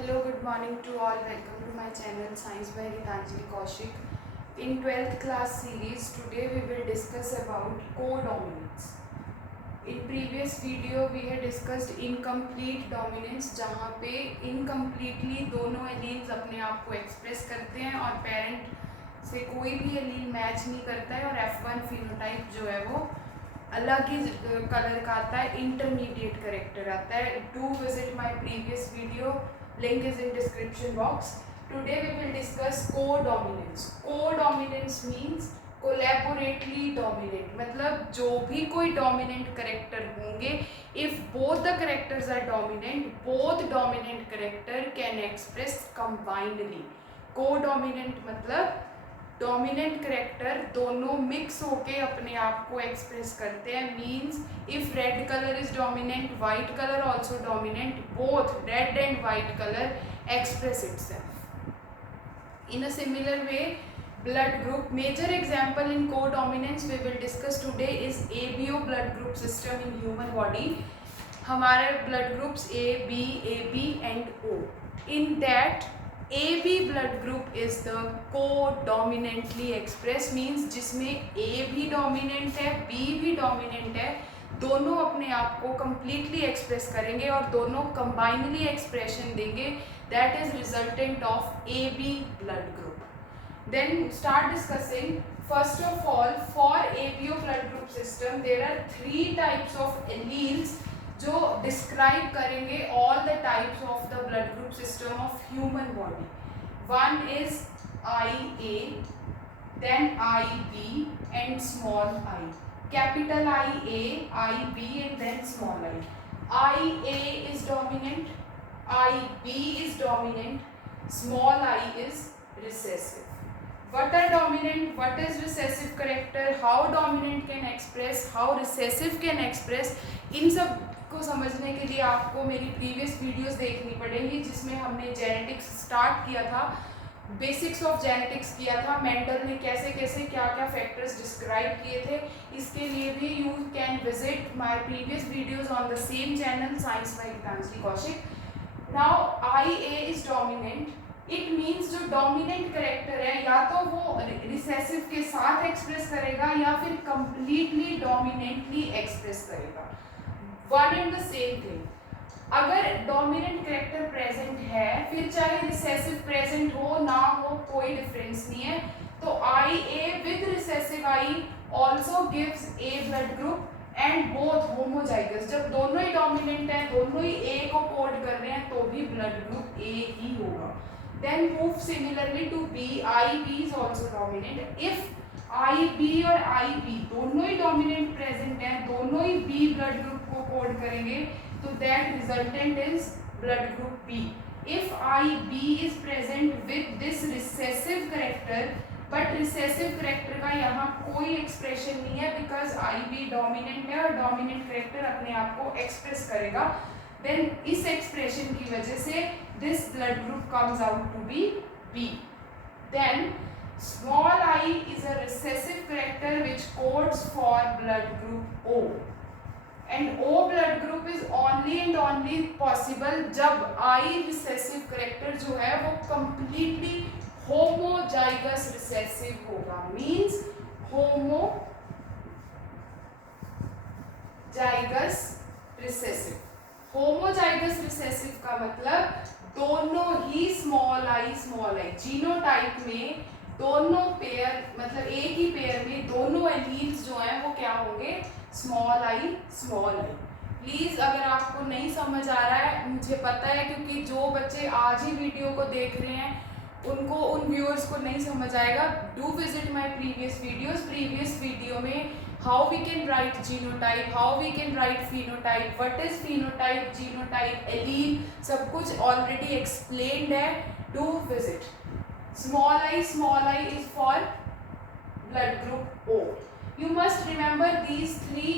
Hello, good morning to all. Welcome to my channel Science by Gitanjali Kaushik. In 12th class series, today we will discuss about codominance. In previous video we had discussed incomplete dominance, जहाँ पे incompletely दोनों एलीन्स अपने आप को express करते हैं और parent से कोई भी एलीन मैच नहीं करता है और F1 फिनोटाइप जो है वो अलग ही कलर का आता है, इंटरमीडिएट करेक्टर आता है. Do visit my previous video, link is in description box. Today we will discuss codominance. Codominance means collaboratively dominate, मतलब जो भी कोई डोमिनेंट करेक्टर होंगे, if both the characters are dominant, both dominant character can express combinedly. Codominant मतलब dominant character दोनों mix होके अपने आप को एक्सप्रेस करते हैं. Means if red colour is dominant, white colour also dominant, both red and white colour express itself in a similar way. Blood group, major example in codominance we will discuss today is ABO blood group system in human body. हमारे blood groups A, B, AB and O. In that AB blood group is the codominantly expressed, means जिसमें A भी dominant है, B भी dominant है, दोनों अपने आप को completely express करेंगे और दोनों combinedly expression देंगे. That is resultant of AB blood group. Then start discussing. First of all, for ABO blood group system there are three types of alleles जो describe करेंगे all the types of the blood group system of human body. One is IA, then IB and small I. Capital IA, IB and then small I. IA is dominant, IB is dominant, small I is recessive. What are dominant, what is recessive character, how dominant can express, how recessive can express, इन सब को समझने के लिए आपको मेरी previous videos देखनी पड़ेंगी जिसमें हमने जेनेटिक्स स्टार्ट किया था, बेसिक्स ऑफ जेनेटिक्स किया था, मेंडल ने कैसे कैसे क्या क्या फैक्टर्स डिस्क्राइब किए थे. इसके लिए भी you can visit my previous videos on the same channel science by Geetanjali Kaushik. Now I A is dominant. It means जो डोमिनेंट करेक्टर है या तो वो रिसेसिव के साथ एक्सप्रेस करेगा या फिर कंप्लीटली डोमिनेंटली एक्सप्रेस करेगा. One and the same thing. अगर डोमिनेंट करेक्टर प्रेजेंट है, फिर चाहे रिसेसिव प्रेजेंट हो ना हो कोई डिफरेंस नहीं है. तो I A with recessive I also gives A blood group and both homozygous. जब दोनों ही डोमिनेंट है, दोनों ही ए को कोड कर रहे हैं, तो भी ब्लड ग्रुप ए ही होगा. Then move similarly to B. IB is also dominant. If IB और IB दोनों ही dominant present हैं, दोनों ही B blood group को कोड करेंगे, तो that resultant is blood group B. If IB is present with this recessive character, but recessive character का यहाँ कोई expression नहीं है because IB dominant है और dominant character अपने आप को express करेगा. Then इस expression की वजह से this blood group comes out to be B. Then small I is a recessive character which codes for blood group O. And O blood group is only and only possible जब I recessive character जो है वो completely homozygous recessive होगा. Means homozygous recessive. Homozygous recessive का मतलब दोनों ही small I genotype में दोनों पेयर, मतलब एक ही पेयर में दोनों एलील्स जो हैं वो क्या होंगे, स्मॉल आई. प्लीज अगर आपको नहीं समझ आ रहा है, मुझे पता है क्योंकि जो बच्चे आज ही वीडियो को देख रहे हैं उनको, उन व्यूअर्स को नहीं समझ आएगा. Do visit my previous videos. Previous video में how we can write genotype, how we can write phenotype, what is phenotype, genotype, allele, सब कुछ already explained है. Do visit. Small I is for blood group O. You must remember these three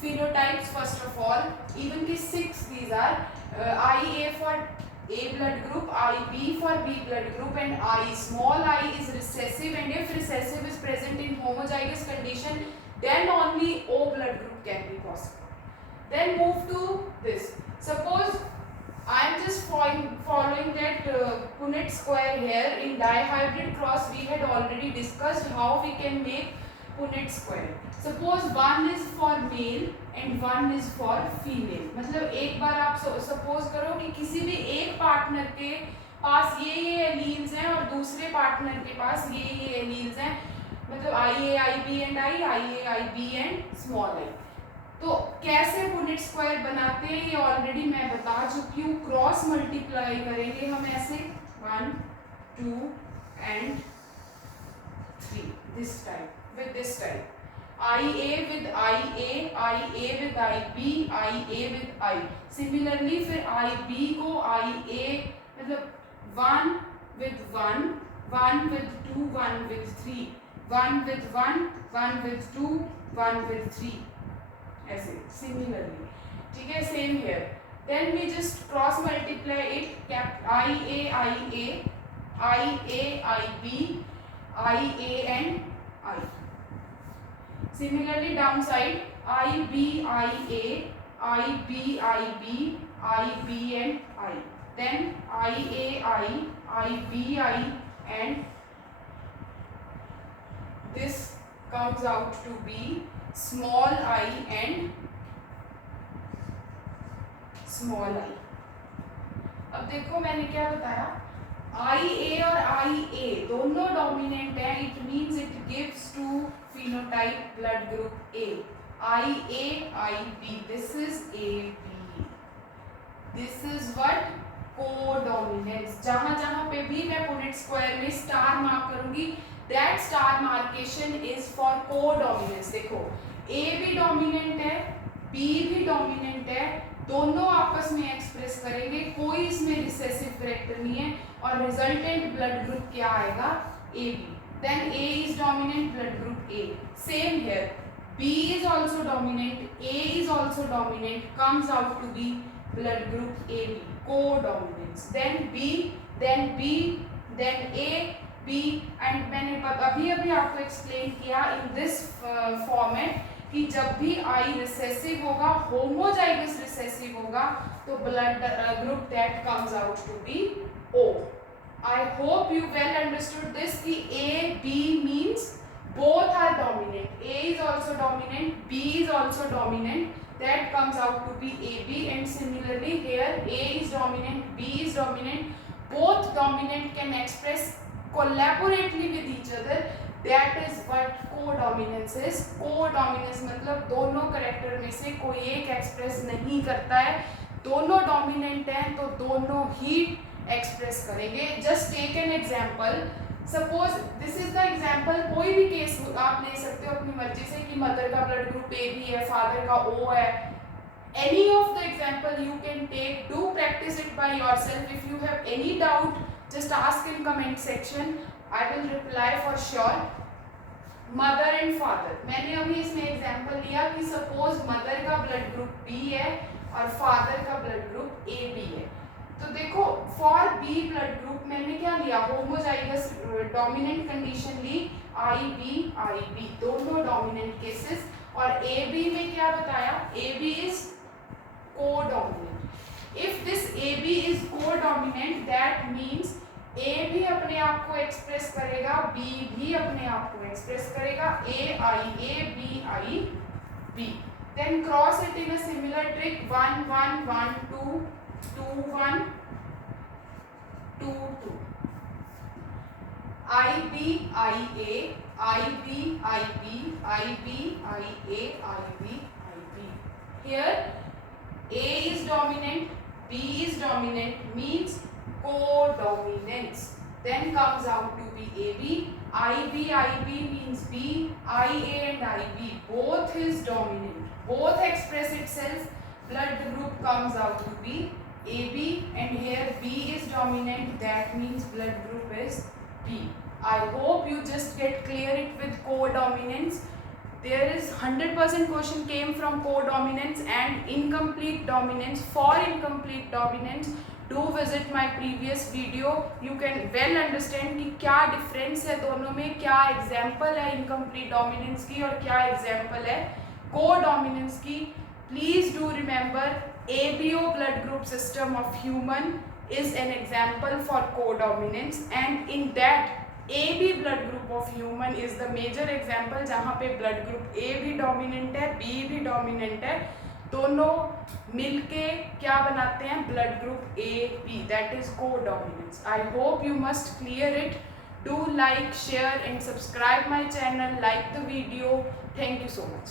phenotypes first of all. Even the 6 these are IA for A blood group, IB for B blood group and I. Small I is recessive, and if recessive is present in homozygous condition, then only O blood group can be possible. Then move to this. Suppose I am just following that Punnett square here. In dihybrid cross we had already discussed how we can make Punnett square. Suppose one is for male and one is for female. मतलब एक बार आप suppose करो कि किसी भी एक partner के पास ये एलील्स हैं और दूसरे पार्टनर के पास ये एलील्स हैं, मतलब IA, IB and IA, IB and small I. तो कैसे पुनेट स्क्वायर बनाते हैं ये ऑलरेडी मैं बता चुकी हूँ. क्रॉस मल्टीप्लाई करेंगे हम ऐसे 1, 2 and 3 this type with this type. IA with IA, IA with IB, IA with I. Similarly फिर IB को IA मतलब 1 with 1, 1 with 2, 1 with 3, 1 with 1, 1 with 2, 1 with 3. ऐसे सिमिलरली. ठीक है, same here. Then we just cross multiply it. IA, IA, IA, IB, IA and I. Similarly down side IB, IA, IB, IB, IB and I. Then IA, IB, I and this comes out to be small I and small I. अब देखो मैंने क्या बताया, IA और IA दोनों dominant हैं. It means it gives two phenotype blood group A. IA, IB, this is AB. This is what codominance. जहाँ जहाँ पे भी मैं पुनेट स्क्वायर में स्टार मार्क करूंगी, that star markation is for codominance. देखो A भी डोमिनेंट है, B भी डोमिनेंट है, दोनों आपस में एक्सप्रेस करेंगे, कोई इसमें रिसेसिव कैरेक्टर नहीं है और रिजल्टेंट ब्लड ग्रुप क्या आएगा, AB. Then A is dominant, blood group A. Same here. B is also dominant, A is also dominant, comes out to be blood group AB. Co-dominance. Then B, then B, then A, B, and मैंने अभी आपको explain किया in this format कि जब भी I recessive होगा, homozygous recessive होगा, तो blood group that comes out to be O. I hope you well understood this कि A, B means both are dominant. A is also dominant, B is also dominant. That comes out to be AB. And similarly here A is dominant, B is dominant. Both dominant can express collaboratively with each other. That is what codominance is. Codominance मतलब दोनों character में से कोई एक express नहीं करता है, दोनों डोमिनेंट हैं तो दोनों ही एक्सप्रेस करेंगे. Just take an example. Suppose this is the example. कोई भी केस आप ले सकते हो अपनी मर्जी से कि मदर का ब्लड ग्रुप ए बी है, फादर का ओ है. Any of the example you can take. Do practice it by yourself. If you have any doubt just ask in comment section. I will reply for sure. Mother and father, मैंने अभी इसमें example लिया कि suppose mother का blood group B है और father का blood group A B है. तो देखो फॉर बी ब्लड ग्रुप मैंने क्या लिया, होमोजाइगस डोमिनेंट कंडीशन ली, IB, IB दोनों डोमिनेंट केसेस. और AB में क्या बताया, AB is codominant. If this AB is codominant that means A भी अपने आप को एक्सप्रेस करेगा, B भी अपने आप को एक्सप्रेस करेगा, AIA, BIB. Then cross it in a similar trick. 1, 1, 1, 2, 2, 1, 2, 2. IB, IA, IB, IB, IB, IA, IB, IB. Here A is dominant, B is dominant means codominance. Then comes out to be AB. IB, IB means B. IA and IB both is dominant. Both express itself. Blood group comes out to be AB, and here B is dominant. That means blood group is B. I hope you just get clear it with codominance. There is 100% question came from codominance and incomplete dominance. For incomplete dominance, do visit my previous video. You can well understand कि क्या difference है दोनों में, क्या example है incomplete dominance की और क्या example है codominance की. Please do remember ABO blood group system of human is an example for codominance, and in that AB blood group of human is the major example जहाँ पे blood group A भी dominant है, B भी dominant है, दोनों मिलके क्या बनाते हैं blood group AB, that is codominance. I hope you must clear it. Do like, share and subscribe my channel, like the video. Thank you so much.